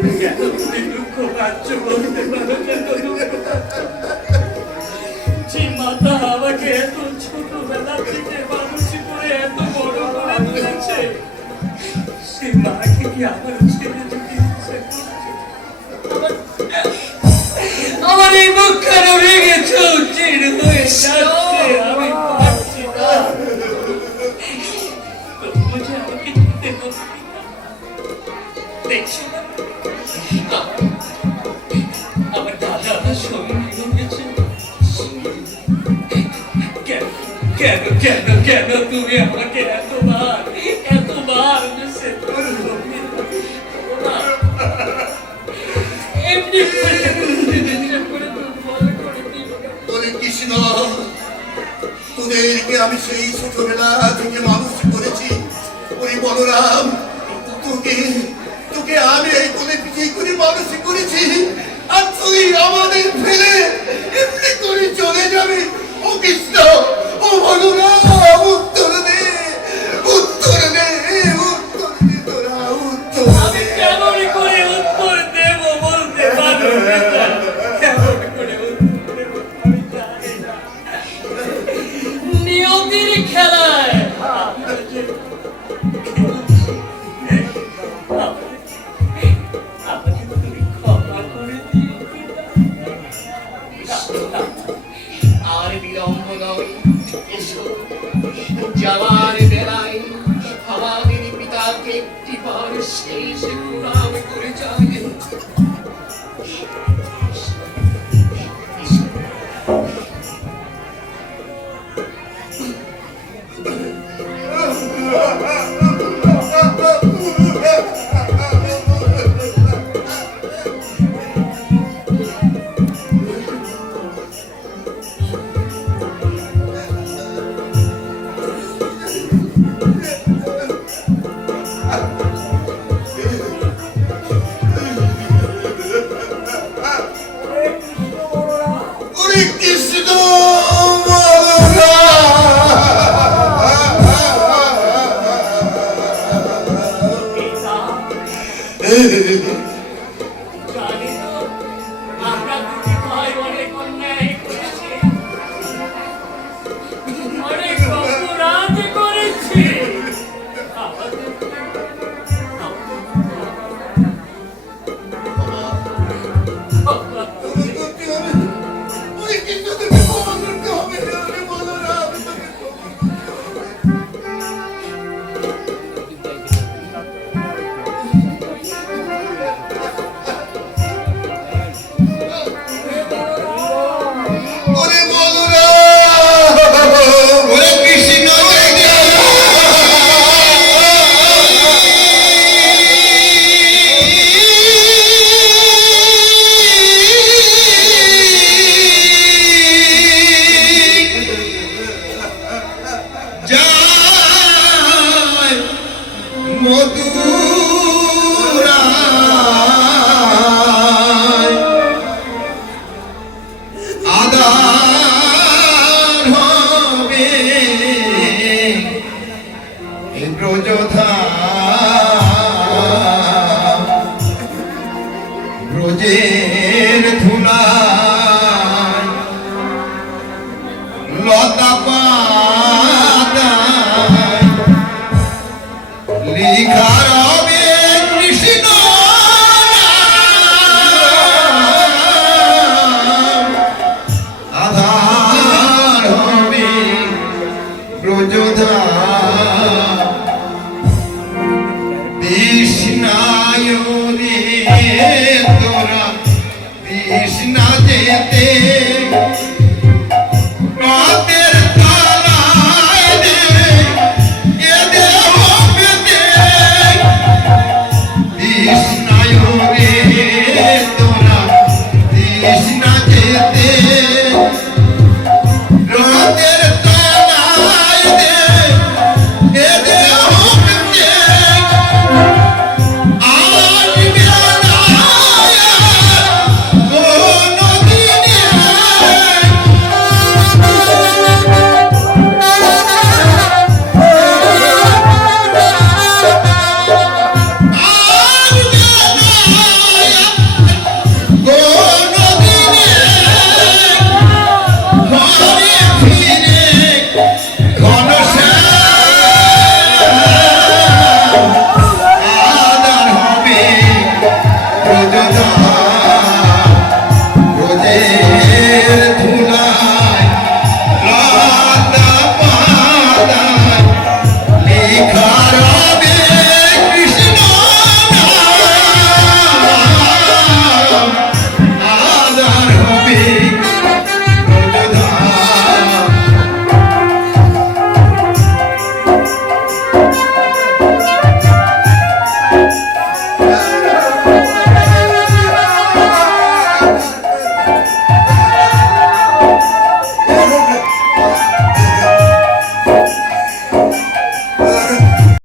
দুঃখ পাচ্ছ বলতে পারো যে মাতা আমাকে এত ছোটবেলা থেকে মানুষ করে এত বড় করে তুলেছে, সে মাকে কি আমার ছেড়ে দিতে ইচ্ছে করছে? আমার এই মুখ কেন ভেঙেছ? চিড় হয়ে যাচ্ছে, আমি পারছি না। তবুও যে আমাকে যেতে হবে। দেখছো না আমার দাদা আমার সঙ্গী হয়েছে। কেন কেন কেন কেন তুমি আমাকে এতবার এমনি কৃষ্ণ, তোদেরকে আমি সেই ছোটবেলা থেকে মানুষ করেছি। ওই বলরাম, তোকে আমি এই কোলে পিছিয়ে করে মানুষ করেছি, আর তুই আমাদের ফেলে এমনি করে চলে যাবি? ও কৃষ্ণ, ও বলরাম, উত্তর দে, উত্তর দে, উত্তর দে, তোরা উত্তর দে। আমি কেমন করে উত্তর দেব বলতে পারো না? কেমন করে উত্তর দেব আমি জানি না। নিয়তির খেলায় আমাকে তুমি ক্ষমা করে দিও। আর বিলম্ব নয়, এসো। যাওয়ার বেলায় আমাদের পিতাকে একটিবার শেষ প্রণাম করে যাবে। ওরে কৃষ্ণ, জানি তো আমরা দুটি ভাই অনেক অন্যায় করেছি, অনেক অপরাধ করেছি। ওই কৃষ্ণ তোকে ক্ষমা করতে হবে। ওরে বলরাম, তোকে ওরে বলরাম, ওরে কৃষ্ণ, যায় মধুরায় আদার হবে ব্রজধা ব্রজের ধুলায় লতা পাতায় লিখা রবে কৃষ্ণ নাম। আধার হবে ব্রজধা তৃষ্ণায়